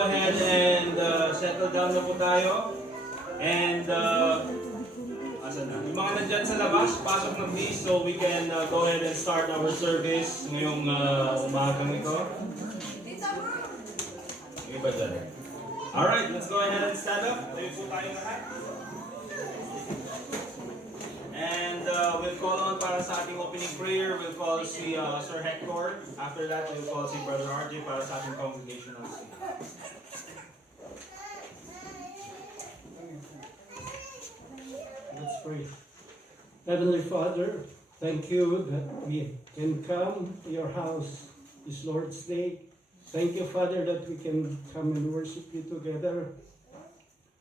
go ahead and settle down na po tayo. And, asan na? Yung mga nandyan sa labas, pasok na please so we can go ahead and start our service ngayong umagang ito. Yung iba dyan. Alright, let's go ahead and stand up. Tayo po tayo lahat. And we'll call on para sa ating opening prayer. We'll call si Sir Hector. After that, we'll call si Brother RJ para sa ating congregational sing. Let's pray. Heavenly Father, thank you that we can come to your house this Lord's Day. Thank you, Father, that we can come and worship you together.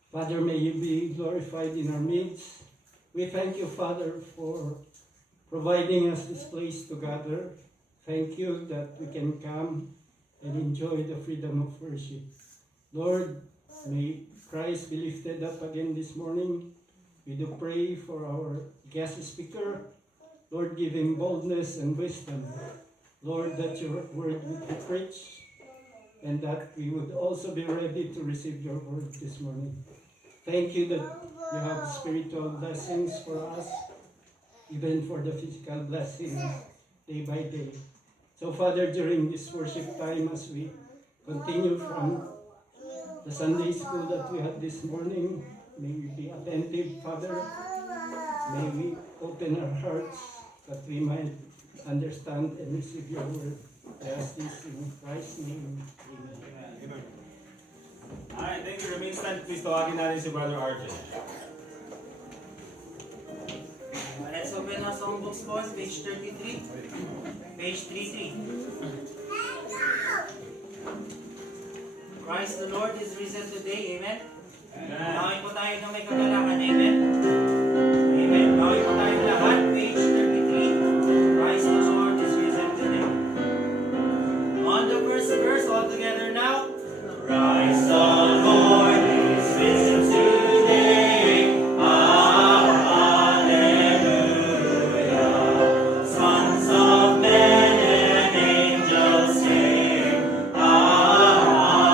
Father, may you be glorified in our midst. We thank you, Father, for providing us this place to gather. Thank you that we can come and enjoy the freedom of worship. Lord, may Christ be lifted up again this morning. We do pray for our guest speaker. Lord, give him boldness and wisdom. Lord, that your word would be preached and that we would also be ready to receive your word this morning. Thank you that you have spiritual blessings for us, even for the physical blessings day by day. So, Father, during this worship time, as we continue from the Sunday school that we had this morning, may we be attentive, Father. May we open our hearts that we might understand and receive your word. I ask this in Christ's name. Amen. Amen. Alright, thank you. Remain stand. Please tawagin natin si Brother RJ. Let's open our songbooks, boys. Page 33. Page 33. Christ the Lord is risen today. Amen. Nawin po tayo na may kagalakan. Amen. Amen. Nawin po tayo lahat. Page 33. Christ the Lord is risen today. On the first verse, all together now. Christ the Lord is risen today. Hallelujah. Sons of men and angels sing. Hallelujah.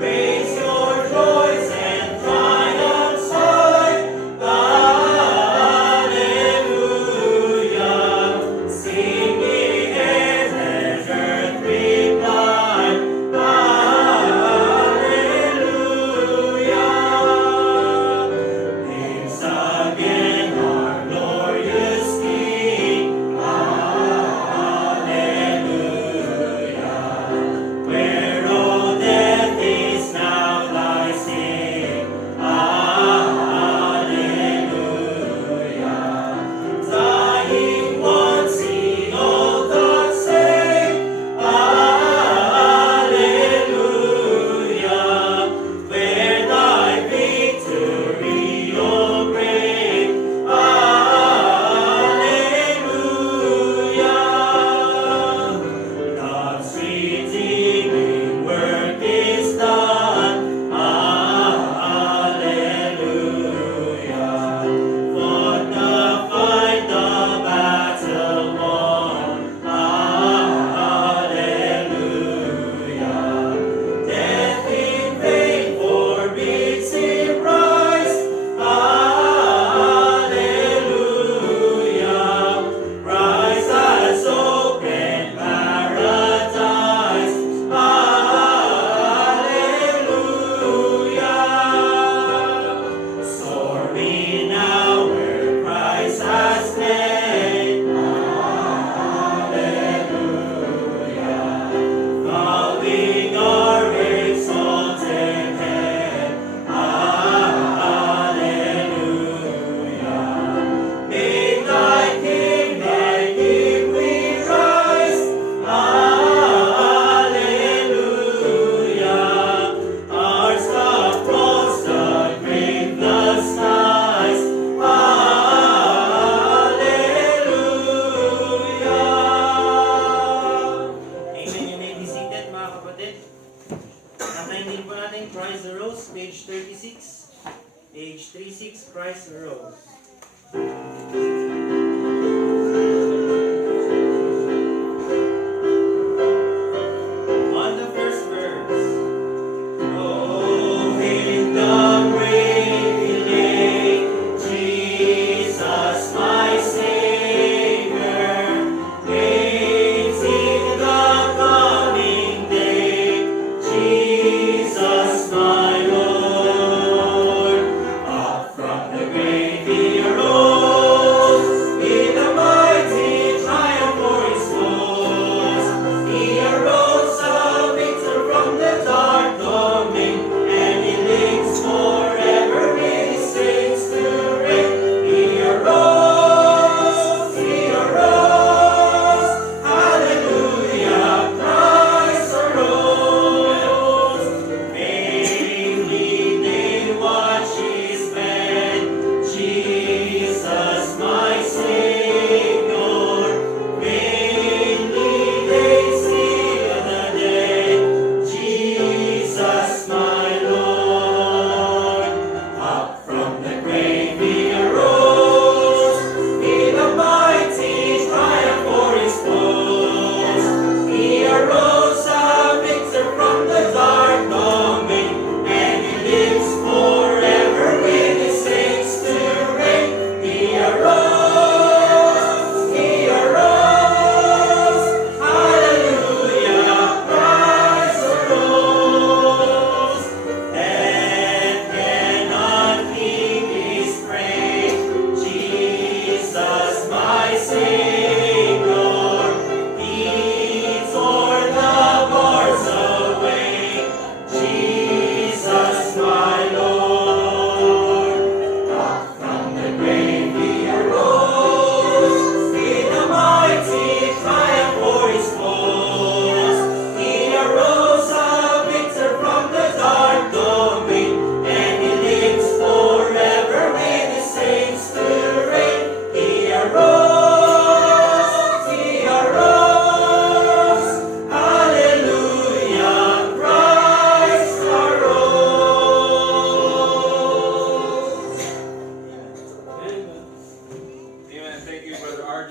Raise your voice and triumph high. Hallelujah. Sing ye heavens, earth reply. Hallelujah. Lives again our glorious King. Hallelujah. Where all death is now lies sing. Hallelujah. Dying once he all doth save. Hallelujah. Where thy victory, O grave. Hallelujah. God's redeeming work is done. Hallelujah. Fought the fight, the battle won. Hallelujah. Death in vain forbids him rise. Hallelujah. Christ has opened paradise. Hallelujah. Soaring now where Christ has led. Hallelujah. Following our exalted head. Hallelujah. Make thy King we rise. Hallelujah. Ours the cross, the grave, the skies. Hallelujah. Amen. You may be seated, mga kapatid. Antayin din po natin Christ arose, page 36. Page 36, Christ arose.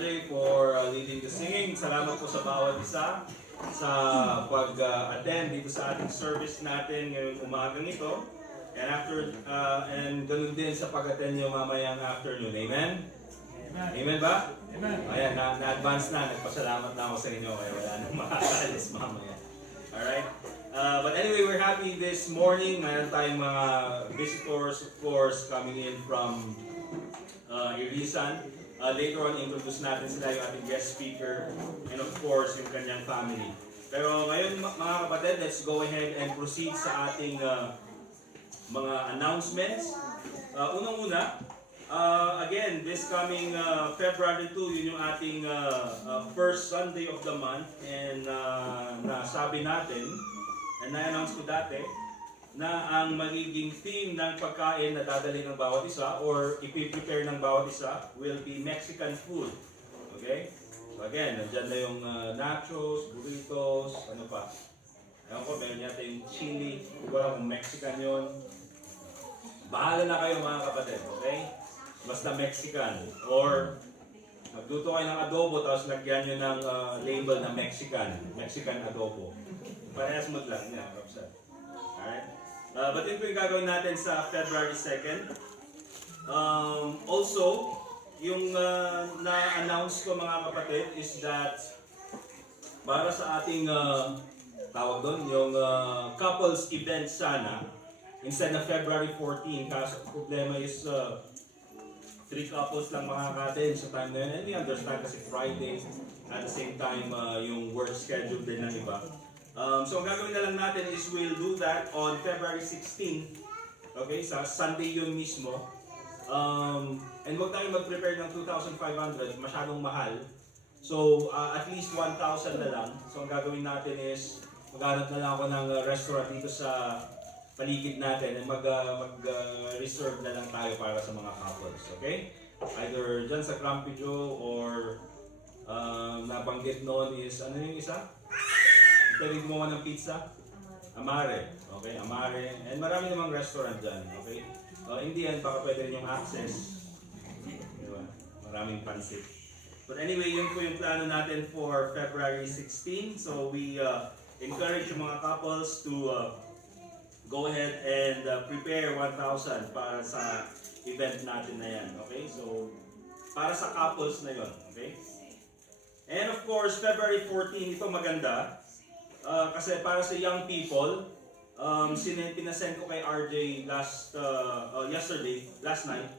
RJ, for leading the singing. Salamat po sa bawat isa sa pag-attend dito sa ating service natin ngayong umagang ito. And ganun din sa pag-attend nyo mamayang afternoon. Amen? Amen ba? Amen. Ayan, na-advance na. Nagpasalamat na ako sa inyo kaya wala nang makakalis mamaya. Alright? But anyway, we're happy this morning. Mayroon tayong mga visitors, of course, coming in from Irisan. Later on, introduce natin sila yung ating guest speaker and of course, yung kanyang family. Pero ngayon, mga kapatid, let's go ahead and proceed sa ating mga announcements. Unang-una, again, this coming February 2, yun yung ating first Sunday of the month. And nasabi natin, and na-announce ko dati, na ang magiging theme ng pagkain na dadali ng bawat isa or ipiprepare ng bawat isa will be Mexican food. Okay? So again, nandyan na yung nachos, burritos, ano pa. Ewan ko, meron yata yung chili. Hindi ko alam kung Mexican yun. Bahala na kayo mga kapatid, okay? Basta Mexican. Or magluto kayo ng adobo tapos lagyan nyo ng label na Mexican. Mexican adobo. Parehas mo lang niya, Robson. Alright? But ito yung gagawin natin sa February 2nd. Also, yung na-announce ko mga kapatid is that para sa ating tawag doon, yung couples event sana, instead na February 14, kaso problema is 3 couples lang makaka-attend sa time na yun. And we understand kasi Friday, at the same time yung work schedule din ng iba. So ang gagawin na lang natin is we'll do that on February 16. Okay, sa Sunday yun mismo. And huwag tayong mag-prepare ng 2,500, masyadong mahal. So at least 1,000 na lang. So ang gagawin natin is maghanap na lang ako ng restaurant dito sa paligid natin and mag-reserve na lang tayo para sa mga couples. Okay? Either dyan sa Crampy Joe or nabanggit noon is ano yung isa? Pwede gumawa ng pizza? Amare. Okay, Amare. And marami namang restaurant dyan. Okay? In the end, baka pwede rin yung access. Diba? Maraming pansit. But anyway, yun po yung plano natin for February 16. So we encourage yung mga couples to go ahead and prepare 1,000 para sa event natin na yan. Okay? So, para sa couples na yun. Okay? And of course, February 14, ito maganda. Kasi para sa young people, pinasend ko kay RJ last night,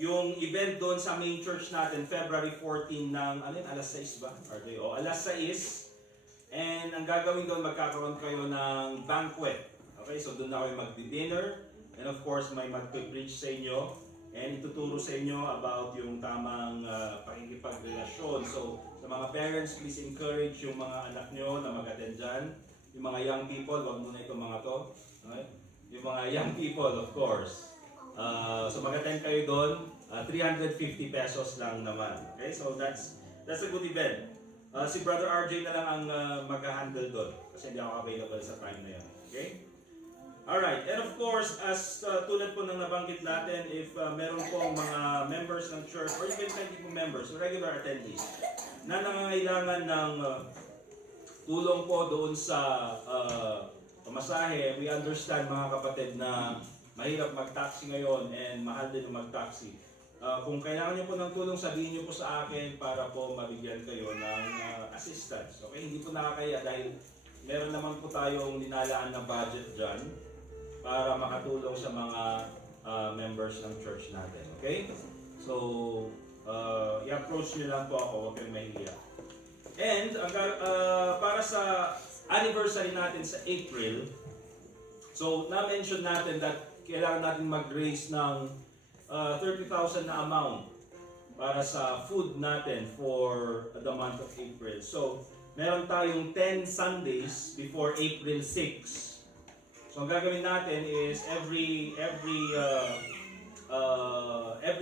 yung event doon sa main church natin, February 14 ng, alas 6 ba? RJ? O, alas 6. And ang gagawin doon, magkakaroon kayo ng banquet. Okay, so doon na kayo magdi-dinner. And of course, may mag-preach sa inyo. And ituturo sa inyo about yung tamang pakikipagrelasyon. So, sa mga parents, please encourage yung mga anak nyo na mag-attend dyan. Yung mga young people, wag muna itong mga to. Okay? Yung mga young people, of course. So, mag-attend kayo doon. 350 pesos lang naman. Okay, so that's a good event. Si Brother RJ na lang ang mag-handle doon. Kasi hindi ako available sa time na yun. Okay? Alright, and of course, as tulad po ng nabanggit natin, if meron pong mga members ng church, or even hindi po members, regular attendees, na nangangailangan ng tulong po doon sa pamasahe, we understand mga kapatid na mahirap mag-taxi ngayon and mahal din mag-taxi. Kung kailangan niyo po ng tulong, sabihin niyo po sa akin para po mabigyan kayo ng assistance. Okay, hindi po nakakaya dahil meron naman po tayong nilalaan na budget dyan para makatulong sa mga members ng church natin. Okay? So, i-approach nyo lang po ako, huwag kayong mahiya. And, para sa anniversary natin sa April, so, na-mention natin that kailangan natin mag-raise ng 30,000 na amount para sa food natin for the month of April. So, meron tayong 10 Sundays before April 6. So ang gagawin natin is every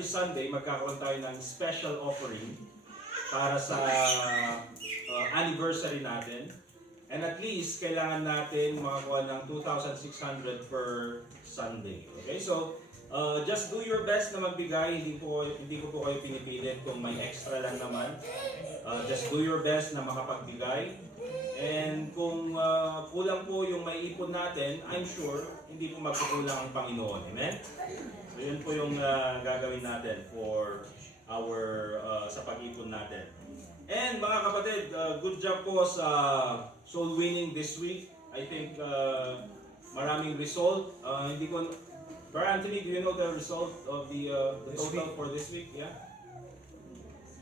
Sunday magkakaroon tayo ng special offering para sa anniversary natin. And at least kailangan natin makakuha ng 2,600 per Sunday. Okay? So Just do your best na magbigay. Hindi ko po kayo pinipilit kung may extra lang naman. Just do your best na makapagbigay. And kung kulang po yung may ipon natin, I'm sure hindi po magkukulang ang Panginoon. Amen? So yun po yung gagawin natin for our sa pag-ipon natin. And mga kapatid, good job po sa soul winning this week. I think maraming result. Hindi ko Brother Anthony, do you know the result of the total for this week? Yeah?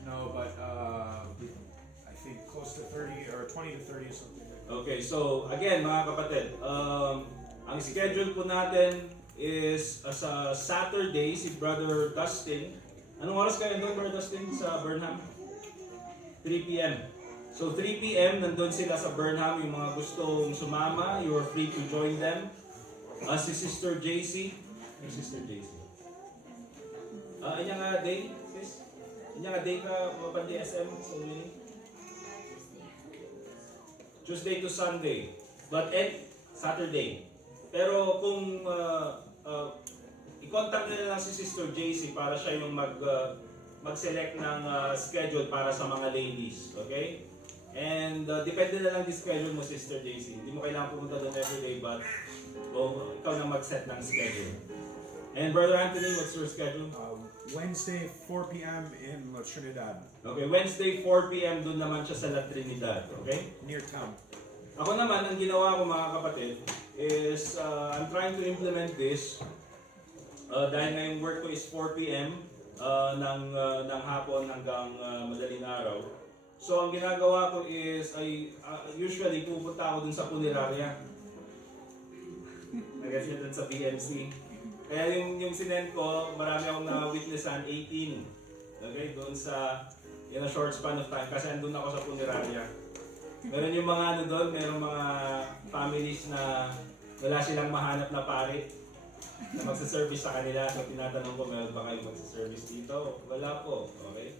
No, but I think close to 30 or 20 to 30 or something. Okay, so again mga kapatid, ang schedule po natin is sa Saturday, si Brother Dustin. Anong oras kayo doon, Brother Dustin, sa Burnham? 3 p.m. So 3 p.m. nandun sila sa Burnham. Yung mga gustong sumama, you are free to join them. Si Sister JC. Yung Sister JC. Inya nga day, sis? Inya nga day ka mapandi SM? So, Tuesday to Sunday. But Saturday. Pero kung i-contact nila lang si Sister JC para siya yung mag-select ng schedule para sa mga ladies. Okay? And depende na lang di schedule mo, Sister JC. Hindi mo kailangan pumunta doon everyday, but ikaw na mag-set ng schedule. And Brother Anthony, what's your schedule? Wednesday, 4 p.m. in La Trinidad, Okay, Wednesday, 4 p.m. doon naman siya sa La Trinidad. Okay? near town. Ako naman, ang ginawa ko mga kapatid is I'm trying to implement this dahil ngayong work ko is 4 p.m. ng hapon hanggang madaling araw. So ang ginagawa ko is usually pupunta ako dun sa Puneraria. Nag-guess dun sa BMC. Kaya yung sinend ko, marami akong na-witnessan, 18. Okay, doon sa in a short span of time kasi andun ako sa Puneraria. Meron yung mga ano doon, meron mga families na wala silang mahanap na pare na magsa-service sa kanila. So tinatanong ko, meron ba kayo magsa-service dito? Wala po. Okay?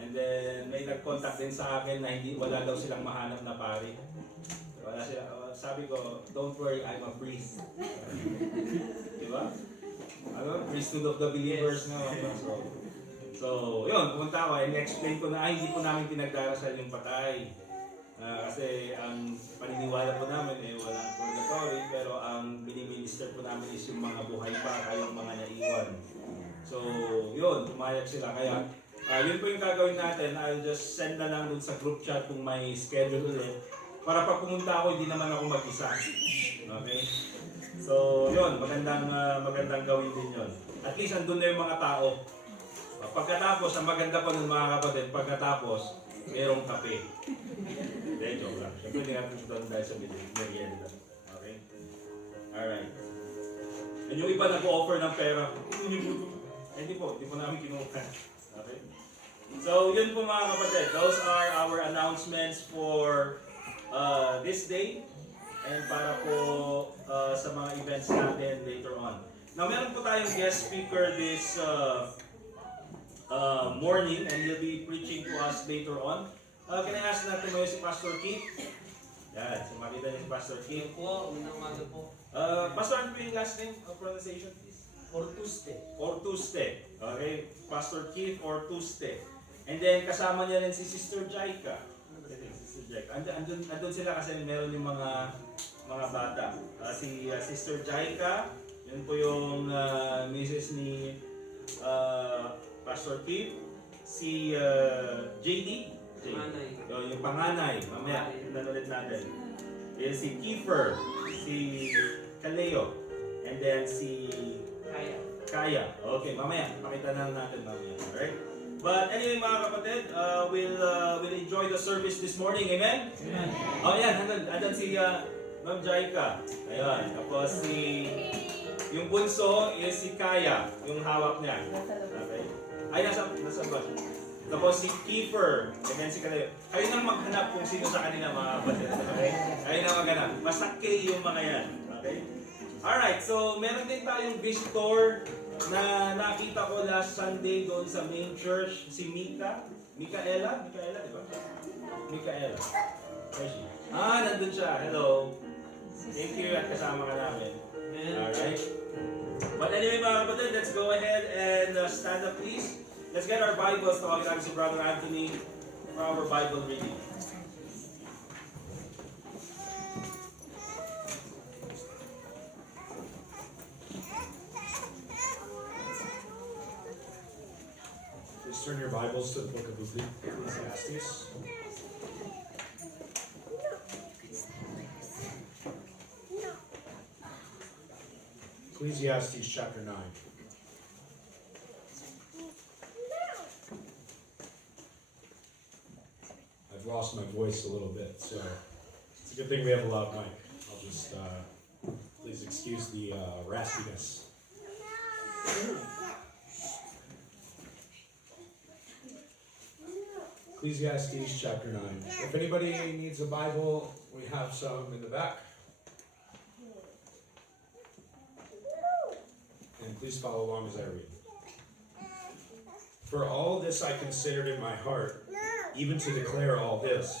And then may nag-contact din sa akin na wala daw silang mahanap na pare. Wala sila. Sabi ko, don't worry, I'm a priest. Diba? Ano? Priesthood of the believers nga. So, yun, pumunta ako and explain ko na hindi po namin pinagdarasal yung patay. Kasi ang paniniwala po namin walang purgatory, pero ang biniminister po namin is yung mga buhay pa, kayong mga naiwan. So, yun, pumayag sila. Kaya, yun po yung gagawin natin. I'll just send na lang dun sa group chat kung may schedule ulit. Para pag pumunta ako, hindi naman ako mag-isa. Okay? So, yun, magandang gawin din yun. At least, andun na yung mga tao. Pagkatapos, ang maganda pa nun mga kapatid, pagkatapos, merong kape. Hindi, joke lang. Siyempre, hindi natin doon dahil sa merienda. Okay? Alright. And yung iba nag-offer ng pera, hindi po namin kinuha. Okay? So, yun po mga kapatid. Those are our announcements for this day and para po sa mga events natin later on. Now, meron po tayong guest speaker this morning and he'll be preaching to us later on. Can I ask natin mo si Pastor Keith? Yan, so makita niyo si Pastor Keith. Po, unang umaga po. Pastor, ano po yung last name of pronunciation please? Ortuste. Ortuste. Okay, Pastor Keith Ortuste. And then kasama niya rin si Sister Jaika. Sister Jaika. Andun sila kasi meron yung mga bata. Si Sister Jaika, yun po yung misis ni Pastor Keith. Si JD. Panganay. Yung panganay. Mamaya, ulit natin. Then si Kiefer. Si Kaleo. And then si Kaya. Okay, mamaya. Pakita na natin mamaya. Alright? But anyway mga kapatid, we'll enjoy the service this morning. Amen? Amen. Oh yan, andun si Ma'am Jaika. Ayun. Tapos yung bunso is si Kaya. Yung hawak niya. Okay? Ay, nasa ba? Tapos si Kiefer. And si Kaleo. Kayo nang maghanap kung sino sa kanila mga kapatid. Okay? Kayo nang maghanap. Masakay yung mga yan. Okay? Alright, so meron din tayong visitor na nakita ko last Sunday doon sa main church, si Micaela, di ba? Micaela. Where is she? Nandun siya. Hello. Thank you at kasama ka namin. Alright. But anyway mga kapatid, let's go ahead and stand up please. Let's get our Bibles. Tawagin natin si Brother Anthony for our Bible reading. Please turn your Bibles to the book of Ecclesiastes. Ecclesiastes chapter 9. I've lost my voice a little bit, so it's a good thing we have a loud mic. I'll just, please excuse the raspiness. Ecclesiastes chapter 9. If anybody needs a Bible, we have some in the back. And please follow along as I read. For all this I considered in my heart, even to declare all this,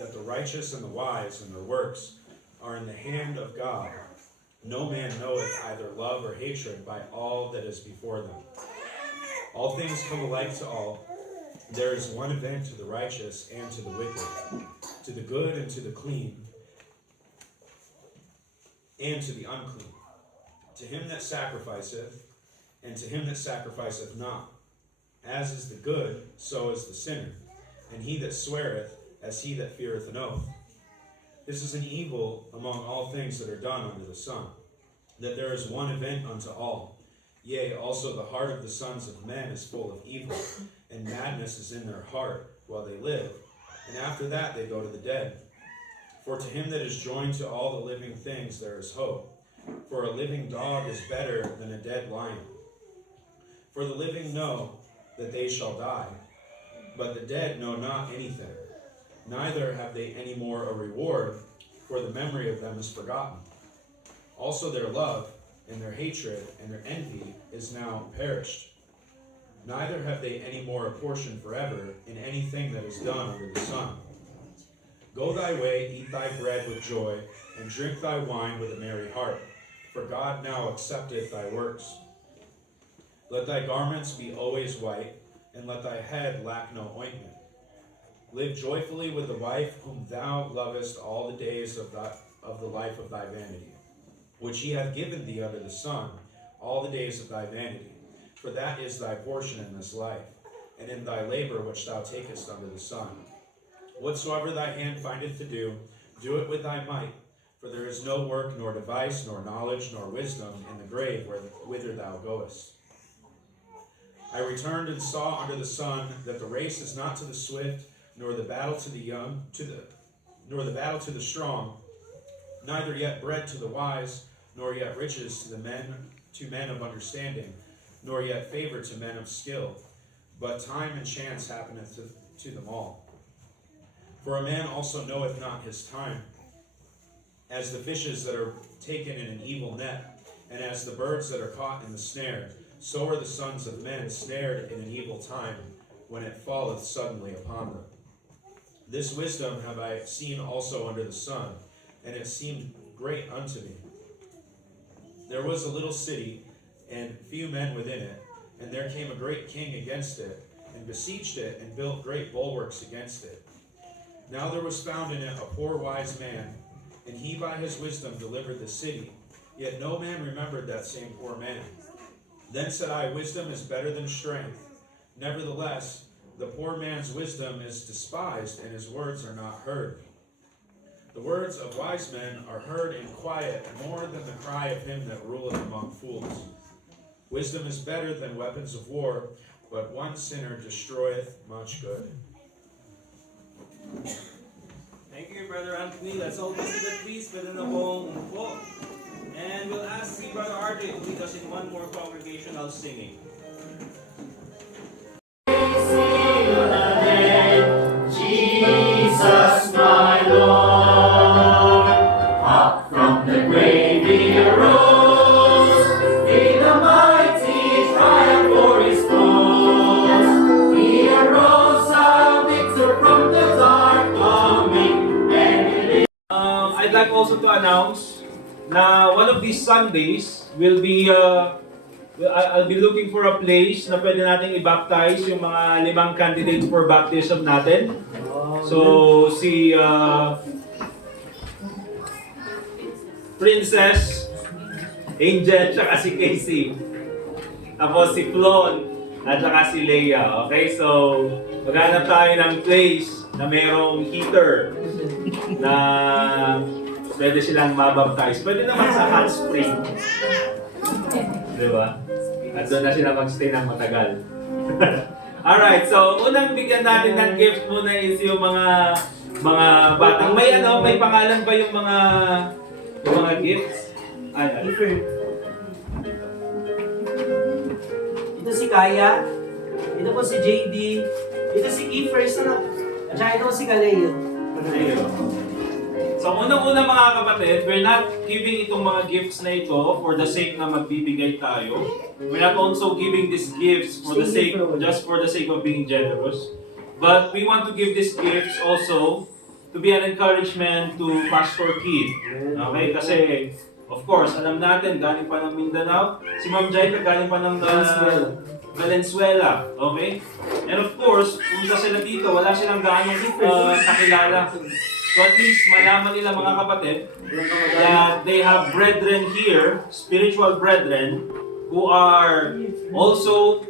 that the righteous and the wise and their works are in the hand of God. No man knoweth either love or hatred by all that is before them. All things come alike to all. There is one event to the righteous and to the wicked, to the good and to the clean, and to the unclean. To him that sacrificeth, and to him that sacrificeth not. As is the good, so is the sinner, and he that sweareth, as he that feareth an oath. This is an evil among all things that are done under the sun, that there is one event unto all. Yea, also the heart of the sons of men is full of evil, and madness is in their heart while they live, and after that they go to the dead. For to him that is joined to all the living things there is hope. For a living dog is better than a dead lion. For the living know that they shall die, but the dead know not anything. Neither have they any more a reward, for the memory of them is forgotten. Also their love, and their hatred, and their envy is now perished. Neither have they any more a portion forever in anything that is done under the sun. Go thy way, eat thy bread with joy, and drink thy wine with a merry heart. For God now accepteth thy works. Let thy garments be always white, and let thy head lack no ointment. Live joyfully with the wife whom thou lovest all the days of the life of thy vanity, which he hath given thee under the sun, all the days of thy vanity. For that is thy portion in this life, and in thy labor which thou takest under the sun. Whatsoever thy hand findeth to do, do it with thy might. For there is no work, nor device, nor knowledge, nor wisdom in the grave whither thou goest. I returned and saw under the sun that the race is not to the swift, nor the battle to the young, nor the battle to the strong, neither yet bread to the wise, nor yet riches to men of understanding, nor yet favor to men of skill, but time and chance happeneth to them all. For a man also knoweth not his time, as the fishes that are taken in an evil net, and as the birds that are caught in the snare, so are the sons of men snared in an evil time, when it falleth suddenly upon them. This wisdom have I seen also under the sun, and it seemed great unto me. There was a little city, and few men within it, and there came a great king against it, and besieged it, and built great bulwarks against it. Now there was found in it a poor wise man, and he by his wisdom delivered the city. Yet no man remembered that same poor man. Then said I, wisdom is better than strength. Nevertheless, the poor man's wisdom is despised, and his words are not heard. The words of wise men are heard in quiet, more than the cry of him that ruleth among fools. Wisdom is better than weapons of war, but one sinner destroyeth much good. Thank you, Brother Anthony. Let's all be seated, please. Pwede na pong umupo. And we'll ask si Brother RJ to lead us in one more congregational singing. Jesus, my Lord, up from the grave he arose, in a mighty triumph for his cause. He arose a victor from the dark coming, and he I'd like also to announce na one of these Sundays will be I'll be looking for a place na pwede nating i-baptize yung mga 5 candidates for baptism natin. So si Princess, Angel, tsaka si Casey. Tapos si Flon, at saka si Leia. Okay, so maghanap tayo ng place na merong heater na pwede silang mabaptize. Pwede naman sa hot spring. Di ba? At doon na sila magstay ng matagal. Alright, so unang bigyan natin ng gift muna is yung mga batang. May pangalan ba yung mga gifts? Ano? Ito si Kaya. Ito po si JD. Ito si Kiefer. At saka ito si Kaleo. So unang-una mga kapatid, we're not giving itong mga gifts na ito for the sake na magbibigay tayo. We're not also giving these gifts for the sake, just for the sake of being generous. But we want to give these gifts also to be an encouragement to Pastor Keith. Okay? Kasi, of course, alam natin, galing pa ng Mindanao. Si Ma'am Jai, galing pa ng Valenzuela. Okay? And of course, punta sila dito, wala silang gaano kakilala. So at least malaman nila mga kapatid that they have brethren here, spiritual brethren, who are also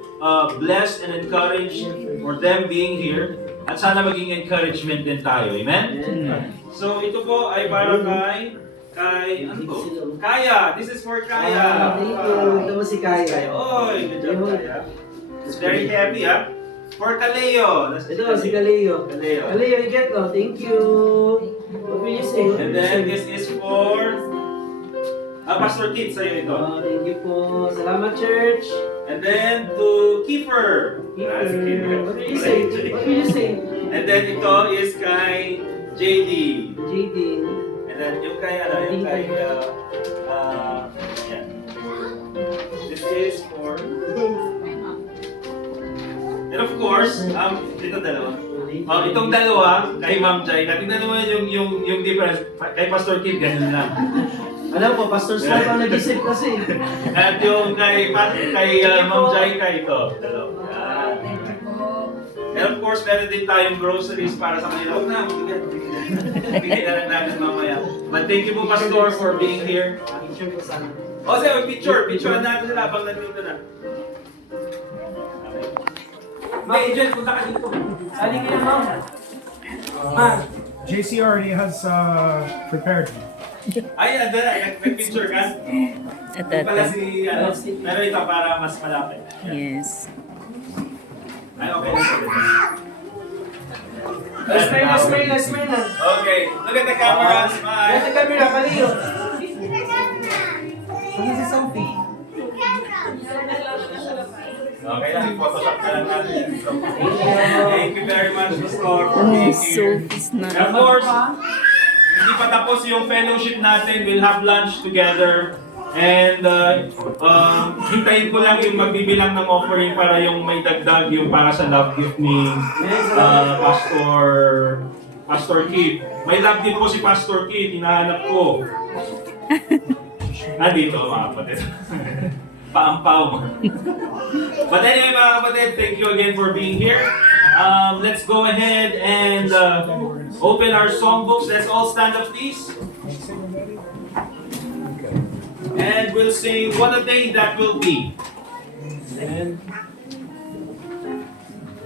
blessed and encouraged for them being here. At sana maging encouragement din tayo. Amen? So ito po ay para kay ano to? Kaya! This is for Kaya! Thank you. Ito po si Kaya. Oy! Good job, Kaya. It's very heavy, ha? For Kaleo! Ito si Kaleo. Kaleo. Kaleo, you get to. Thank you. What will you say? And then this is for Pastor Keith, sa'yo ito. Thank you po. Salamat, church. And then to Kiefer. What will you say? What will you say? And then ito is kay JD. JD. And then yung kay yan. This is for... And of course, ito dalawa. Itong dalawa, kay Ma'am Jai, tingnan naman yung difference. Kay Pastor Keith, ganun lang. Alam po, Pastor Slap ang nag-isip kasi. At yung kay Ma'am Jai, kay ito. Dalawa. And of course, meron din tayong groceries para sa kanila. Huwag na, bigyan na lang natin mamaya. But thank you po, Pastor, for being here. Picture po sana. O, sige, picturean natin sila habang nandito na. May Angel, punta ka dito. Aling ina mo. Ma. JC already has prepared. Ay, andun na, nag-picture ka. Ito, Yung pala ito. pero ito para mas malapit. Yes. Ay, okay. Let's smile na. Okay, look at the camera, smile. Let's camera, Kaleo. Ano si Sophie? Okay lang, i-photoshop ka lang natin. Thank you very much, Pastor, for being here. Sophie's not. And of course, hindi pa tapos yung fellowship natin. We'll have lunch together. And hintayin ko lang yung magbibilang ng offering para yung may dagdag yung para sa love gift ni Pastor Keith. May love gift po si Pastor Keith, hinahanap ko. Dito mga kapatid. Paampaw mo. But anyway mga kapatid, thank you again for being here. Let's go ahead and open our songbooks. Let's all stand up please. And we'll sing What a Day That Will Be. And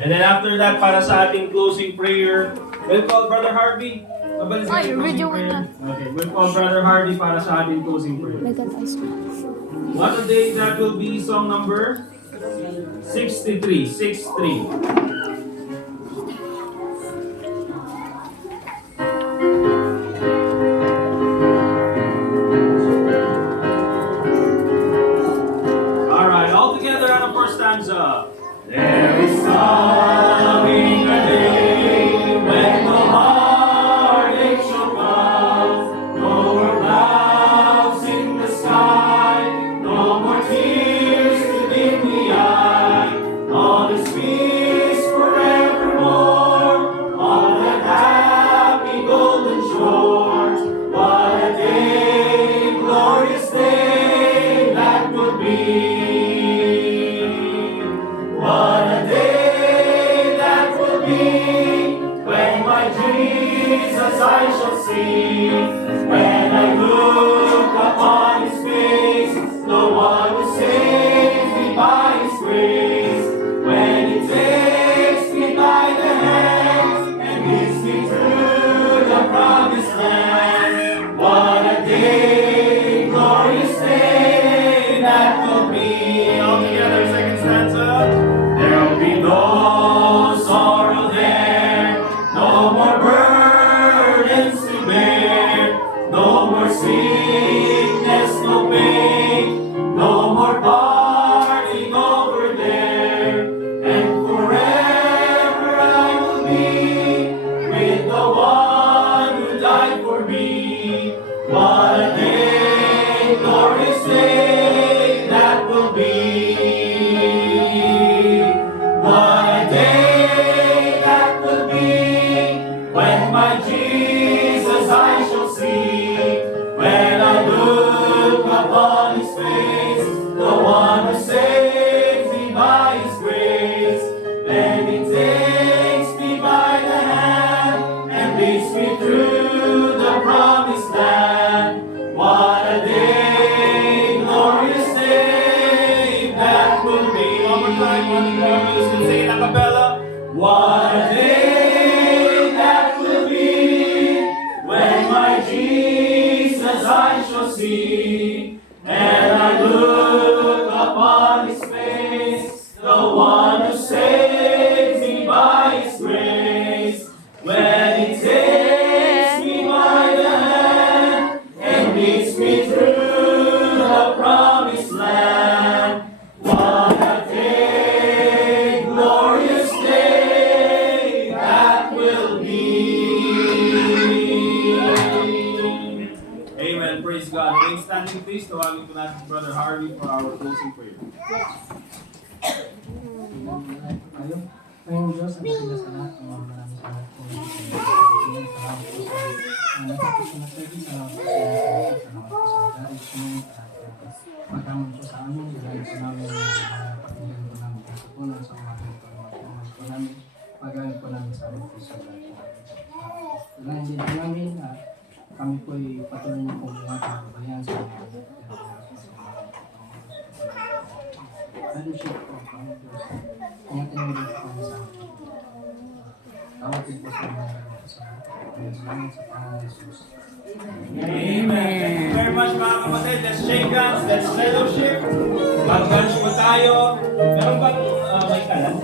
then after that, para sa ating closing prayer, we'll call Brother Harvey. Ay, video ko na. Okay, we'll call Brother Harvey para sa ating closing prayer. What a Day That Will Be, song number 63. Alright, all together on the first stanza. There is coming a day when no heartache shall come, no more clouds in the sky, no more tears to dim the eye. All is peace forevermore on that happy golden shore. What a day, glorious. my Jesus I shall see. When I look upon his face, the one who saves me by his grace. When he takes me by the hand and leads me through the promised land. What a day, glorious day that will be. All together, second stanza. There'll be no sorrow there, no more burdens to bear, no more sickness, no pain, no more parting over there, and forever I will be with the one who died for me. What a day, glorious day that will be. What a day that will be, when my Jesus I shall see. When I look upon his face, the one who saves me by his grace. Then he takes me by the hand and leads me through the promised land. What a day, glorious day that will be. One more time, let's sing it a cappella. What a day that will be, when my Jesus I shall see. And I look upon his face, the one who saves me by his grace. When he takes me by the hand and leads me through the promised land. What a day, glorious day that will be. Amen. Praise God. Remain standing, please. Tawagin ko natin si Brother Harvey for our closing prayer. Tayo. Ngayong Diyos, ang kanya sa lahat, maraming salamat po. Salamat po sa natapos na service, salamat po sa marriage mo, pagkamon po sa amin, dahil po namin pakinggan po namin kasupunan sa umagang po, magpamas po namin, pagawin po namin sa aming puso lahat po. Kailangan din po namin, kami po ay patuloy na pong mga kababayan sa mga fellowship po, kami Diyos. Ingatin mo dito po sa amin. Tawagin po sa mga sa salamat sa pangalan ni Jesus. Amen. Thank you very much mga kapatid. Let's shake hands. Let's fellowship. Mag-lunch po tayo. Meron bang may kalan?